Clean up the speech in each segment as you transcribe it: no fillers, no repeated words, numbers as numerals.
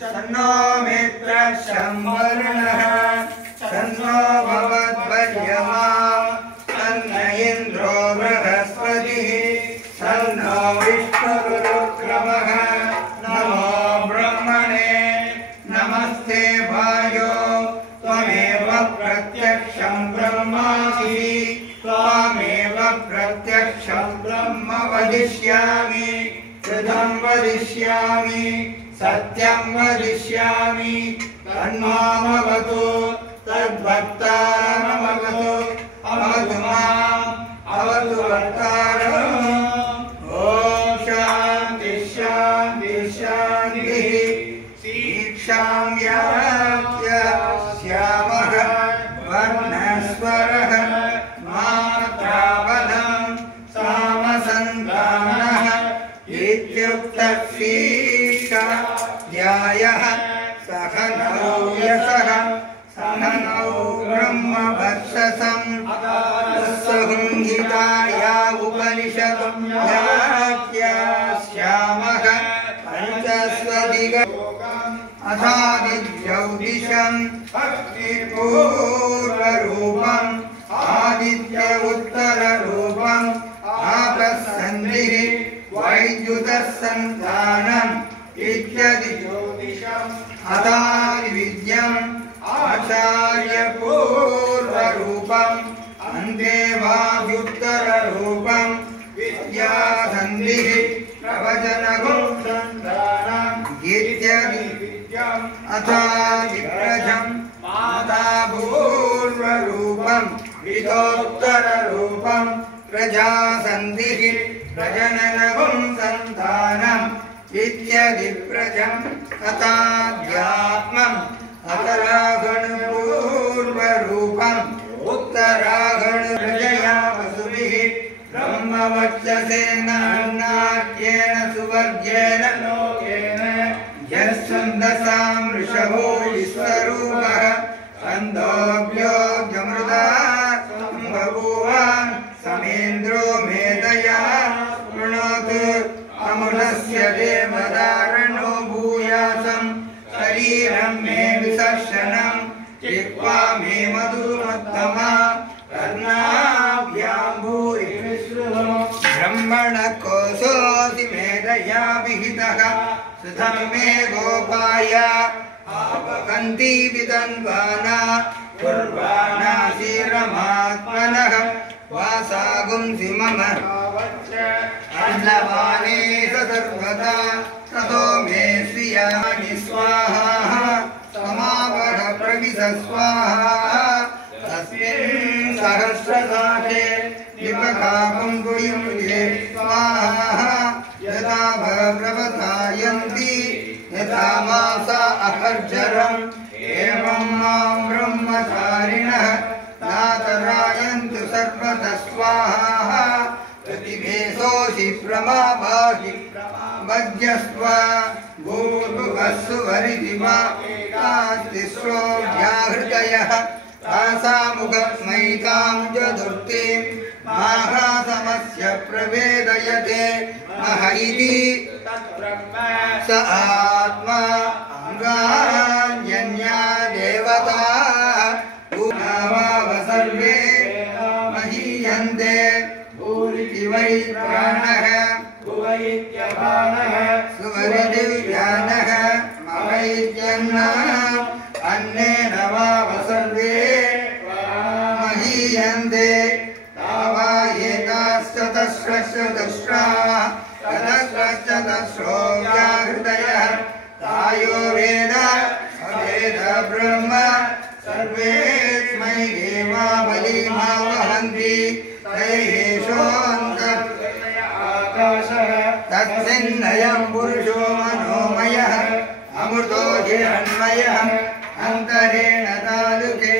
तन्नो मित्रः संवर्णः तन्नो भवद्वर्यमा तन्न इन्द्रो बृहस्पतिः तन्नो विष्णुरुक्रमः नमो ब्रह्मणे नमस्ते वायो त्वमेव प्रत्यक्षं ब्रह्मासि त्वामेव प्रत्यक्षं ब्रह्म वदिष्यामि कृतं वदिष्यामि सत्यं वदिष्यामि तन्मामवतु तद्भक्तारमवतु अवतु माम् अवतु भक्तारम् ॐ शान्ति शान्ति शान्तिः शिक्षां व्याप्य श्यामः वर्णस्वरः मात्राबलं सामसन्तानः इत्युक्तशीर्षाध्यायः सहनौ यशः सहनौ ब्रह्मवर्चसं संहिताया उपनिषदं व्याख्यास्यामः पञ्चस्वधिकम् अथादिज्यौतिषं भक्तिपूर्वरूपम् आदित्य उत्तररूपम् आपस्सन्धिः वैद्युतसन्तानम् इत्यादि ज्योतिषम् अथादिविद्यम् आचार्यपूर्वरूपम् अन्तेवाद्युत्तररूपम् विद्यासन्धिः प्रवचनगुणसन्तानम् इत्यादि विद्यम् अथादिप्रजम् मातापूर्वरूपम् विदोत्तररूपम् प्रजासन्धिः प्रजननगुणसन्तानम् इत्यादि प्रजम् अथाध्यात्मम् अतरागणपूर्वरूपम् उत्तरागणप्रजया वसुभिः ब्रह्मवर्चसेन अन्नाद्येन सुवर्गेण लोकेन यस्सन्दसां वृषभो विश्वरूपः छन्दोऽभ्योऽमृता बभूव समेन्द्रो मेधया शृणोतु अमृतस्य देवदारणो भूयासं शरीरं मे विसर्शनं जिह्वा मे मधुमत्तमा कर्णाभ्यां भूरि ब्रह्मणकोशोऽसि मेधया विहितः सुधं मे गोपाय आवकन्ति विदन्वाना कुर्वाणा श्रीरमात्मनः वासागुंसि मम अन्नपाने सर्वदा ततो मे श्रियाणि स्वाहा समावह प्रविश स्वाहा तस्मिन् सहस्रशाखे विपकापं गुयुजे स्वाहा यथा प्रवतायन्ति यथा मासा अहर्जरम् एवं मां ब्रह्मचारिणः नातरायन्तु सर्वतः स्वाहा प्रतिभेसोऽसि प्रमाभाहि वज्रस्व भूर्भुवस्सु वरिदिवा एकास्तिस्रो व्याहृतयः तासामुखस्मैतां चतुर्थीं माहासमस्य प्रवेदयते मह इति स आत्मा अङ्गान्यन्या देवता सर्वे महीयन्ते भूरिति वै प्राणः भुवैत्यपानः सुवरिदिव्यानः मवैत्यन्नः अन्नेन वाव सर्वे महीयन्ते तावा एकाश्चतस्रश्चतस्राः चतस्रश्चतस्रो व्याहृतयः तायो वेद अवेद ब्रह्म सर्वेस्मै देवा बलिमा वहन्ति तैहेषोऽन्तर्जय आकाशः तस्मिन्नयं पुरुषो मनोमयः अमृतो हिरण्मयः अन्तरेण तालुके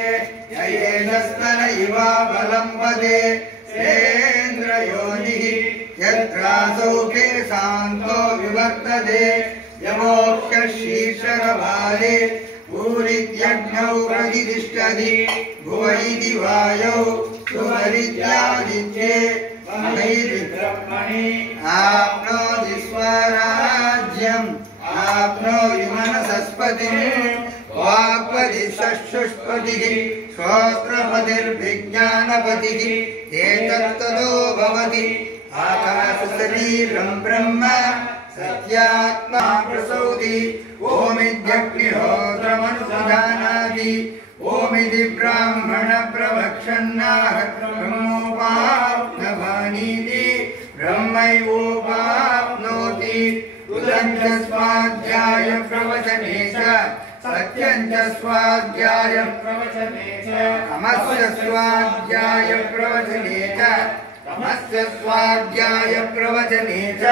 ययेशस्तन इवा बलं पदे सेन्द्रयोनिः यत्रासौखे शान्तो विवर्तते यमोक्षशीर्षकभारे भूरित्यग्नौ प्रतिष्ठति भुव इति वायौ सुवरित्यादित्ये महैति ब्रह्मणि आप्नोति स्वराज्यम् आप्नोति मनसः बृहस्पतिं वाक्पतिः चक्षुष्पतिः श्रोत्रपतिर्विज्ञानपतिः एतत्ततो भवति आकाशशरीरं ब्रह्म सत्यात्मा प्रसूति ओमित्यग्निहोत्रमनुजानाति ओमिति ब्राह्मण प्रवक्षन्नाह ब्रह्मोपाप्नवानीति ब्रह्मैवोपाप्नोति उदं च स्वाध्याय प्रवचने च सत्यं च स्वाध्याय प्रवचने च तमस्य स्वाध्याय प्रवचने च तमस्य स्वाध्याय प्रवचने च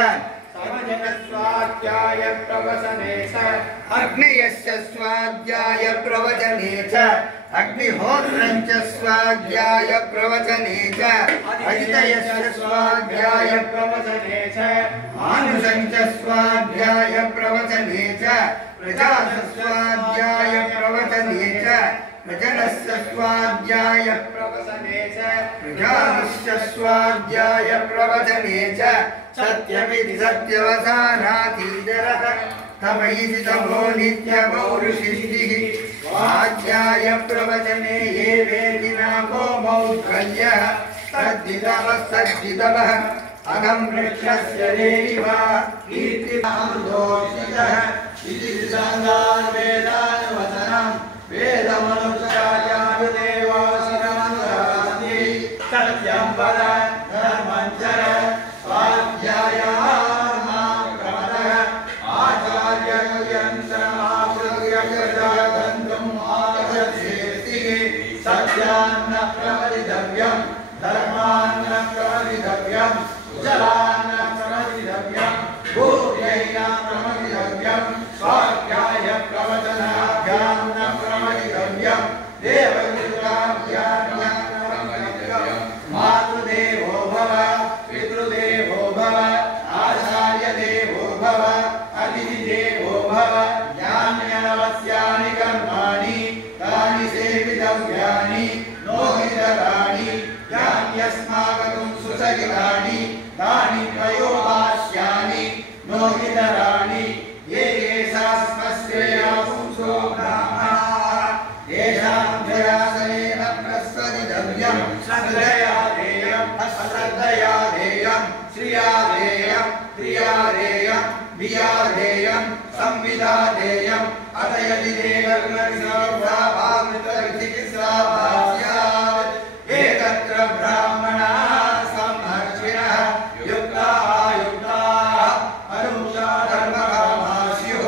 स्वाध्याय प्रवचने च अग्नेयस्य स्वाध्याय प्रवचने च अग्निहोत्रं च स्वाध्याय प्रवचने च अजितयस्य स्वाध्याय प्रवचने च मानुषं च स्वाध्याय प्रवचने च प्रजास्य स्वाध्याय प्रवचने च प्रजनस्य स्वाध्याय प्रवचने च प्रजास्य स्वाध्याय प्रवचने च सत्यमिति सत्यवसानातीतरः तमैति तमो नित्यपौरुषिः स्वाध्याय प्रवचने ये वेदिनाको मौद्गल्यः सज्जितवः अहं वृक्षस्य रेरिवा कीर्तिमृदोषितः इति संगान् वेदानुवचनं वेदमनुष्यायानुदेवासिरमनुराति सत्यं वद धर्मं चर स्वाध्यायामाक्रमतः आचार्ययन्त्रमावृत्यगन्तुम् आचरेतिः सत्यान्न प्रवदितव्यं धर्मान्न प्रवदितव्यं कुशलान्न प्रवदितव्यं भूर्यैना प्रवदितव्यं स्वाध्याय प्रवचनाभ्यां न प्रवदितव्यं देवदुर्गाभ्यां न प्रवदितव्यं मातृदेवो भव पितृदेवो भव आचार्यदेवो भव अतिथिदेवो भव यान्यनवस्यानि कर्माणि तानि सेवितव्यानि नो हितराणि यान्यस्माकं सुचरितानि तानि त्रयोभाष्यानि नो हितराणि ये येषास्मश्रेयापुंसो ब्राह्मणाः येषां जयासनेन प्रस्वदितव्यं श्रद्धया देयम् अश्रद्धया देयं श्रिया देयं क्रिया देयं भिया देयं संविदा देयम् अत यदि देवचिकित्सा स्यात् एकत्र ब्राह्मणाः सम्मर्षिणः युक्ताः अनुषा धर्मकामास्युः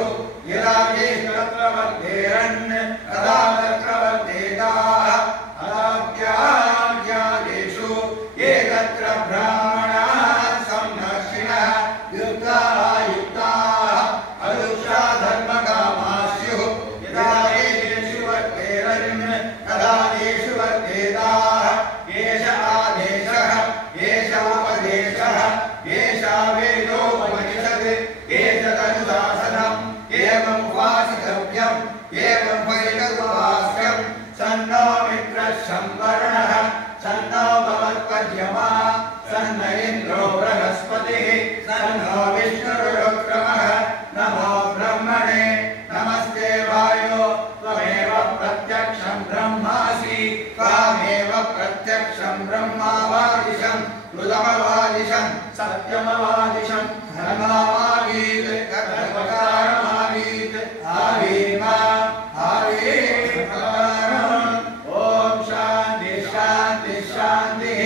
यदा ते तत्र वर्धेरन् तदा तत्र वर्धेताः अदाद्यादेषु एकत्र ब्राह्मणाः सम्मर्षिणः युक्ताः अनुषा धर्मकामास्युः यदा तेषु वर्धेरन् तदा तेषु वर्धेताः एष आदेशः एष उपदेशः एषा वेदोपनिषत् एतदनुशासनम् एवम् उपासितव्यम् एवम् परिणतुभाष्यं सन्नो मित्रः संवरणः सन्नो भवत्पर्यमा सन्न इन्द्रो बृहस्पतिः सन्नो विष्णुरुक्रमः नमो ब्रह्मणे नमस्ते वायो त्वमेव प्रत्यक्षं ब्रह्मासि त्वामेव प्रत्यक्षं ब्रह्मावादिशं मृदमवादिशं सत्यमवादिशं धर्ममावीत् कर्मकारमावीत् आवीमा आवीत् ॐ शान्ति शान्ति शान्तिः